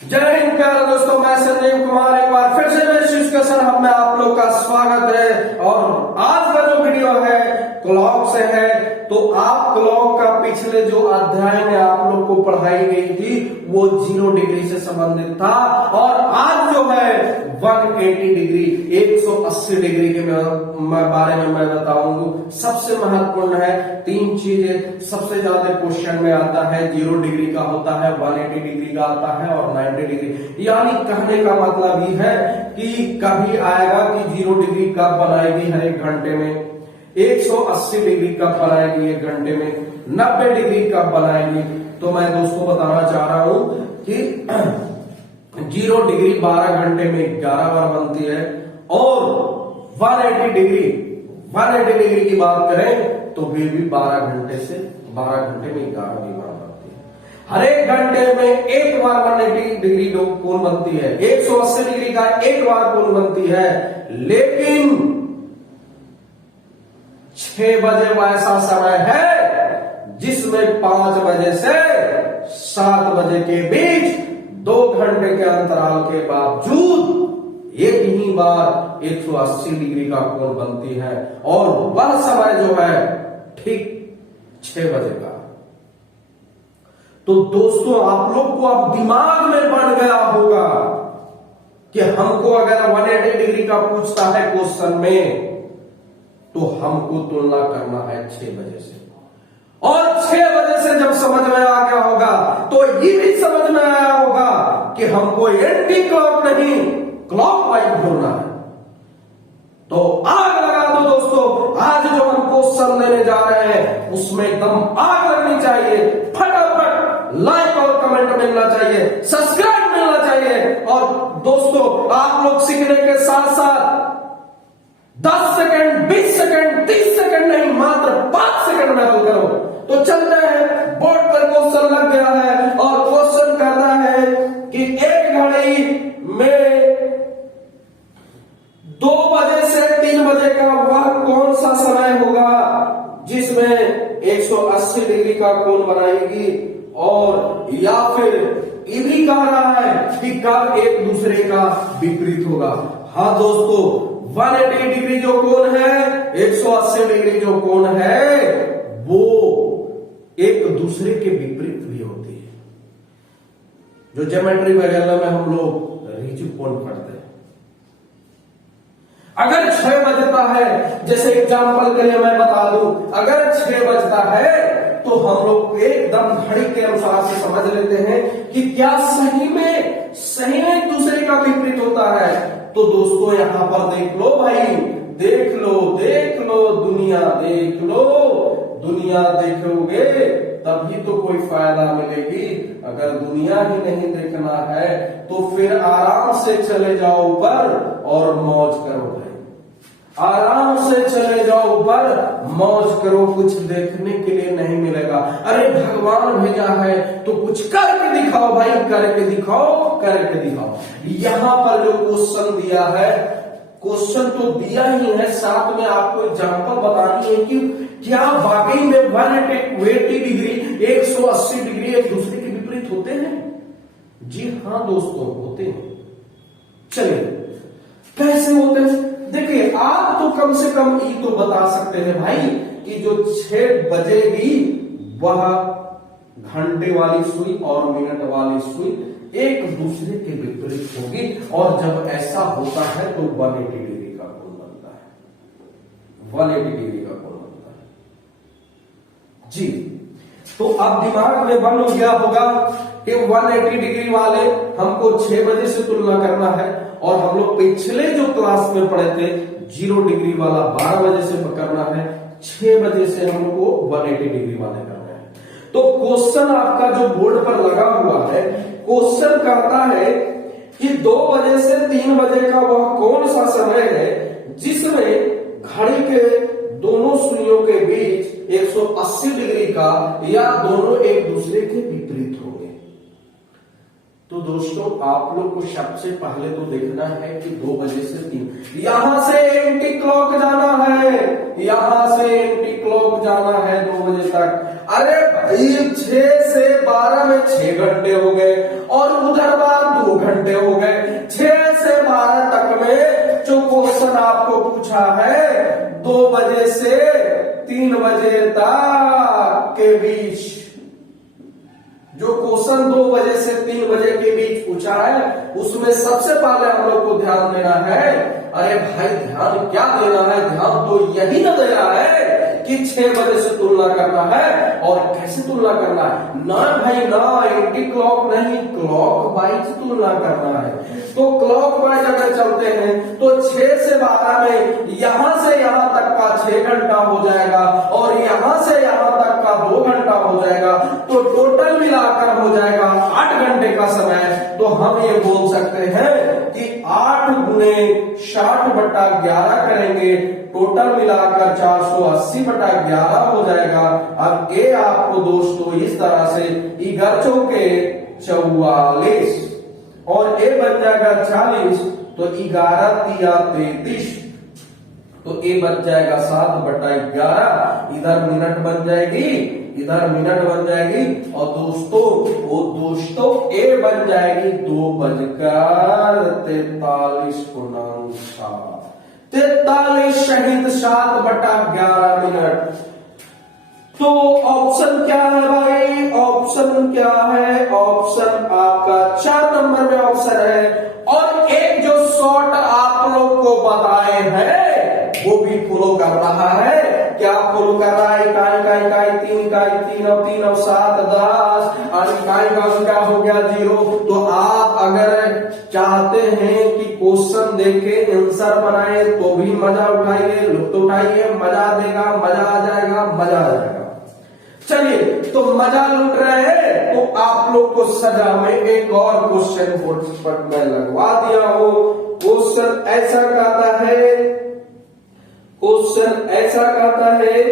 जय हिंद प्यारे दोस्तों, मैं संजीव कुमार एक बार फिर से डिस्कशन हम में आप लोग का स्वागत है। और आज का जो वीडियो है क्लॉक से है, तो आप क्लॉक का पिछले जो अध्याय में आप लोग को पढ़ाई गई थी वो 0 डिग्री से संबंधित था, और आज जो है 180 डिग्री 180 डिग्री के बारे में मैं बताऊंगा। सबसे महत्वपूर्ण है 3 चीजें सबसे ज्यादा क्वेश्चन में आता है। 0 डिग्री का होता है, 180 डिग्री का आता है और 90 डिग्री। यानी कहने का मतलब ये है कि कभी आएगा कि 0 डिग्री कब बनाएगी हर एक घंटे में, 180 डिग्री कब बनाएगी एक घंटे में, 90 डिग्री कब बनाएगी। तो मैं दोस्तों बताना चाह रहा हूं कि 0 डिग्री 12 घंटे में 11 बार बनती है, और 180 डिग्री की बात करें तो वे भी 12 घंटे में 11 बार बनती है। हर एक घंटे में एक बार 180 डिग्री कोण बनती है, 180 डिग्री का एक बार कोण बनती है। लेकिन 6 बजे वो ऐसा समय है जिसमें 5 बजे से 7 बजे के बीच 2 घंटे के अंतराल के बावजूद एक ही बार 180 डिग्री का कोण बनती है, और वह समय जो है ठीक 6 बजे का। तो दोस्तों आप लोग को अब दिमाग में बन गया होगा कि हमको अगर 180 डिग्री का पूछता है क्वेश्चन में, तो हमको तुलना करना है 6 बजे से। और 6 बजे से जब समझ में आ गया होगा तो ये भी समझ में आया होगा कि हमको एंटी क्लॉक नहीं क्लॉक वाइज बोलना है। तो आग लगा दो दोस्तों, आज जो हम क्वेश्चन देने जा रहे हैं उसमें एकदम आग लगनी चाहिए। फटाफट लाइक और कमेंट मिलना चाहिए, सब्सक्राइब मिलना चाहिए। और दोस्तों आप लोग सीखने के साथ साथ 10 सेकंड 20 सेकंड 30 सेकंड नहीं, मात्र 5 सेकंड में हल करो। तो चलते हैं, बोर्ड पर क्वेश्चन लग गया है और क्वेश्चन कहता है कि एक घड़ी में 2 बजे से 3 बजे का वह कौन सा समय होगा जिसमें 180 डिग्री का कोण बनाएगी, और या फिर ये भी कह रहा है कि कब एक दूसरे का विपरीत होगा। हाँ दोस्तों, 180 डिग्री जो कोण है, 180 डिग्री जो कोण है, वो एक दूसरे के विपरीत भी होती है। जो ज्योमेट्री वगैरह में हम लोग रिजिड कोण पढ़ते हैं। अगर 6 बजता है, जैसे एग्जांपल के लिए मैं बता दूं, अगर 6 बजता है तो हम लोग एकदम घड़ी के अनुसार से समझ लेते हैं कि क्या सही में एक दूसरे का विपरीत होता है। तो दोस्तों यहां पर देख लो भाई, देख लो दुनिया देख लो, दुनिया देखोगे तभी तो कोई फायदा मिलेगी। अगर दुनिया ही नहीं देखना है तो फिर आराम से चले जाओ ऊपर और मौज करो भाई, आराम से चले जाओ ऊपर मौज करो, कुछ देखने के लिए नहीं मिलेगा। अरे भगवान भेजा है तो कुछ करके दिखाओ भाई, करके दिखाओ। यहां पर जो क्वेश्चन दिया है, क्वेश्चन तो दिया ही है, साथ में आपको एग्जांपल बतानी है कि क्या वाकई में 180 डिग्री 180 डिग्री एक दूसरे के विपरीत होते हैं। जी हाँ दोस्तों, होते हैं। चलिए कैसे होते हैं देखिए, आप तो कम से कम ये तो बता सकते हैं भाई कि जो 6 बजेगी वह घंटे वाली सुई और मिनट वाली सुई एक दूसरे के विपरीत होगी, और जब ऐसा होता है तो 180 डिग्री का कोण बनता है, 180 डिग्री का कोण बनता है जी। तो अब दिमाग में बन गया होगा कि 180 डिग्री वाले हमको 6 बजे से तुलना करना है, और हम लोग पिछले जो क्लास में पढ़े थे 0 डिग्री वाला 12 बजे से करना है, 6 बजे से हमको 180 डिग्री वाले करना है। तो क्वेश्चन आपका जो बोर्ड पर लगा हुआ है, क्वेश्चन कहता है कि 2 बजे से 3 बजे का वह कौन सा समय है जिसमें घड़ी के दोनों सुइयों के बीच 180 डिग्री का या दोनों एक दूसरे के विपरीत होंगे। तो दोस्तों आप लोग को सबसे पहले तो देखना है कि 2 बजे से 3, यहां से एंटी क्लॉक जाना है, यहां से एंटी क्लॉक जाना है 2 बजे तक। अरे भाई 6 से 12 में 6 घंटे हो गए, और उधर बार घंटे हो गए। 6 से 12 तक में जो क्वेश्चन आपको पूछा है 2 बजे से 3 बजे तक के बीच, जो क्वेश्चन 2 बजे से 3 बजे के बीच पूछा है उसमें सबसे पहले हम लोग को ध्यान देना है। अरे भाई ध्यान क्या देना है, ध्यान तो यही ना देना है कि 6 बजे से तुलना करना है। और कैसे तुलना करना है? ना भाई ना, एंटी क्लॉक नहीं, क्लॉक वाइज तुलना करना है। तो क्लॉक वाइज अगर चलते हैं तो 6 से 12 में यहां से यहां तक का 6 घंटा हो जाएगा और यहां से यहां तक का 2 घंटा हो जाएगा, तो टोटल मिलाकर हो जाएगा 8 घंटे का समय। तो हम ये बोल सकते हैं कि 8 गुने 60/11 करेंगे, टोटल मिलाकर 480/11 हो जाएगा। अब ये आपको दोस्तों इस तरह से 11 चौके 44 और ये बन जाएगा 40, तो 11 तिया 33, तो ये बच जाएगा 7/11। इधर मिनट बन जाएगी, इधर मिनट बन जाएगी और दोस्तों ये बन जाएगी 2:43 पूर्णांक 43 शहीद 7/11 मिनट। तो ऑप्शन क्या है भाई? ऑप्शन क्या है? ऑप्शन आपका 4 नंबर में ऑप्शन है। और एक जो शॉर्ट आप लोग को बताए हैं वो भी फॉलो कर रहा है। क्या फॉलो कर रहा है? इकाई 3 और 3 और 7 10 और इकाई का क्या हो गया 0। तो आप अगर चाहते हैं कि क्वेश्चन देखे आंसर बनाए तो भी मजा उठाइए, लुत्फ उठाइए, मजा देगा, मजा आ जाएगा, मजा आ जाएगा। चलिए, तो मजा लूट रहे हैं तो आप लोग को सजा में एक और क्वेश्चन बोर्ड पर मैं लगवा दिया हूं। क्वेश्चन ऐसा कहता है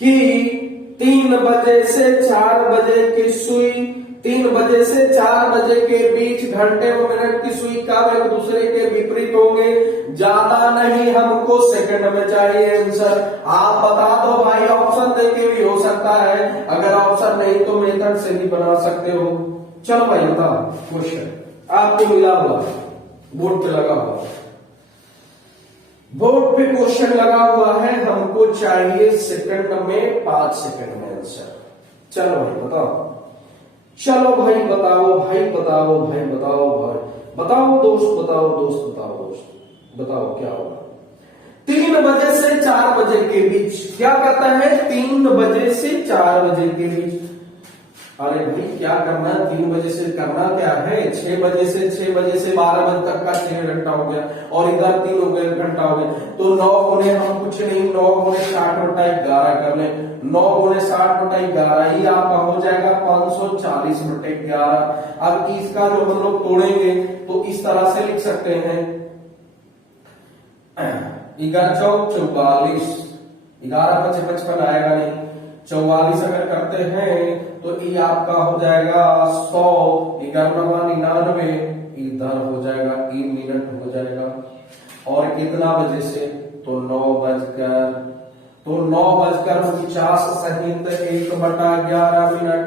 कि 3 बजे से 4 बजे की सुई, 3 बजे से 4 बजे के बीच घंटे और मिनट की सुई कब एक दूसरे के विपरीत होंगे? ज्यादा नहीं, हमको सेकंड में चाहिए आंसर। आप बता दो भाई, ऑप्शन देके भी हो सकता है, अगर ऑप्शन नहीं तो मेथड से भी बना सकते हो। चलो भाई बताओ क्वेश्चन आपको मिला हुआ, बोर्ड पे लगा हुआ, बोर्ड पे क्वेश्चन लगा हुआ है, हमको चाहिए सेकंड में 5 सेकंड में आंसर। चलो भाई बताओ, चलो भाई बताओ, भाई बताओ, भाई बताओ, भाई बताओ, दोस्त बताओ, दोस्त बताओ, दोस्त बताओ क्या होगा? 3 बजे से 4 बजे के बीच क्या कहता है? 3 बजे से 4 बजे के बीच। अरे भाई क्या करना है? 3 बजे से करना क्या है? 6 बजे से 12 बजे तक का 6 घंटा हो गया और इधर 3 हो गए घंटा हो गया। तो 9 गुने हम कुछ नहीं, 9 गुने 60/11 कर ले। 9 गुने 60/11 ही आपका हो जाएगा 540/11। अब इसका जो हम लोग तोड़ेंगे तो इस तरह से लिख सकते हैं 11 चौक 44, 11 5 55 आएगा नहीं, 44 अगर करते हैं तो ये आपका हो जाएगा 100, 11 इधर हो जाएगा, 3 मिनट हो जाएगा। और कितना बजे से? तो 9:50 सहित 1/11 मिनट।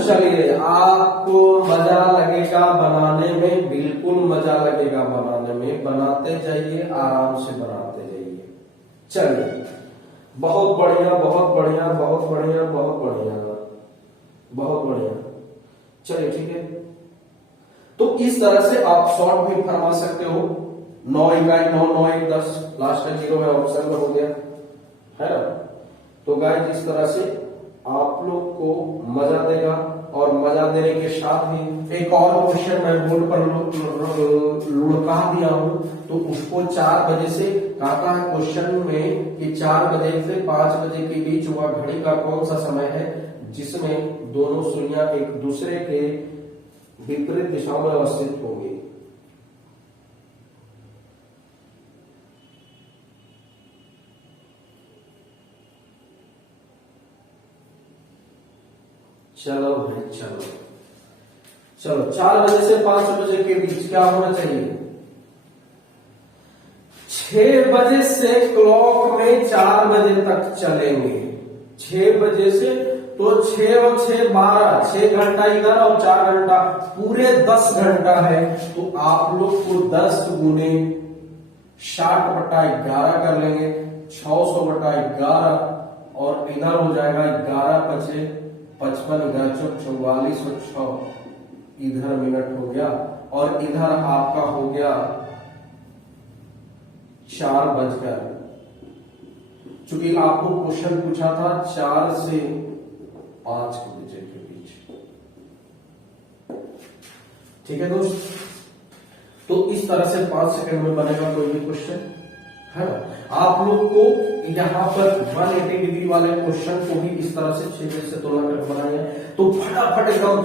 चलिए, आपको मजा लगेगा बनाने में, बिल्कुल मजा लगेगा बनाने में, बनाते जाइए, आराम से बनाते जाइए। चलिए, बहुत बढ़िया, बहुत बढ़िया, बहुत बढ़िया, बहुत बढ़िया, बहुत बढ़िया। चलिए ठीक है, तो इस तरह से आप शॉर्ट भी फरमा सकते हो। 9 इकाई 9 9 1 10, लास्ट में 0 है, ऑप्शन में हो गया है ना। तो गाइस इस तरह से आप लोग को मजा देगा और मजा देने के साथ ही एक और क्वेश्चन मैं बोर्ड पर लुढ़का दिया हूं, तो उसको 4 बजे से कहता है क्वेश्चन में कि 4 बजे से 5 बजे के बीच हुआ घड़ी का कौन सा समय है जिसमें दोनों सुइयां एक दूसरे के विपरीत दिशा में अवस्थित होंगी। चलो भाई चलो, 4 बजे से 5 बजे के बीच क्या होना चाहिए? 6 बजे से क्लॉक में 4 बजे तक चलेंगे, 6 बजे से तो 6 और 6 12, 6 घंटा इधर और 4 घंटा, पूरे 10 घंटा है। तो आप लोग को 10 गुने 60/11 कर लेंगे, 600/11, और इधर हो जाएगा 11 पचे 55, 11 चौक 44 और 6 इधर मिनट हो गया, और इधर आपका हो गया 4 बजकर, चूंकि आपको क्वेश्चन पूछा था 4 से 5 बजे के बीच। ठीक है दोस्त, तो इस तरह से 5 सेकंड में बनेगा कोई भी क्वेश्चन है। आप लोग को यहाँ पर 180 डिग्री वाले क्वेश्चन को भी इस तरह से 6 से तोला करके बनाएंगे, तो फटाफट एकदम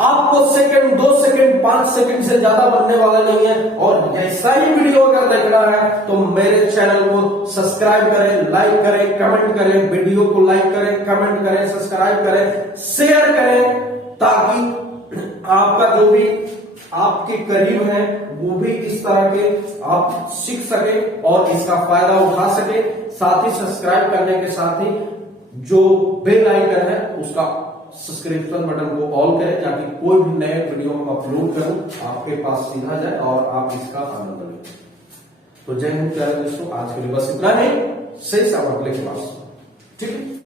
आपको सेकंड 2 सेकंड 5 सेकंड से ज्यादा बनने वाला नहीं है। और ऐसा ही वीडियो अगर देखना है तो मेरे चैनल को सब्सक्राइब करें, लाइक करें, कमेंट करें, वीडियो को लाइक करें, कमेंट करें, सब्सक्राइब करें, शेयर करें, ताकि आपका जो भी आपके करीब है वो भी इस तरह के आप सीख सके और इसका फायदा उठा सके। साथ ही सब्सक्राइब करने के साथ ही जो बेल आइकन है उसका सब्सक्रिप्शन बटन को ऑल करें, ताकि कोई भी नए वीडियो अपलोड करूं आपके पास सीधा जाए और आप इसका आनंद लें। तो जय हिंद प्यारे दोस्तों, आज के लिए बस इतना ही। सही सामग्री के पास ठीक है।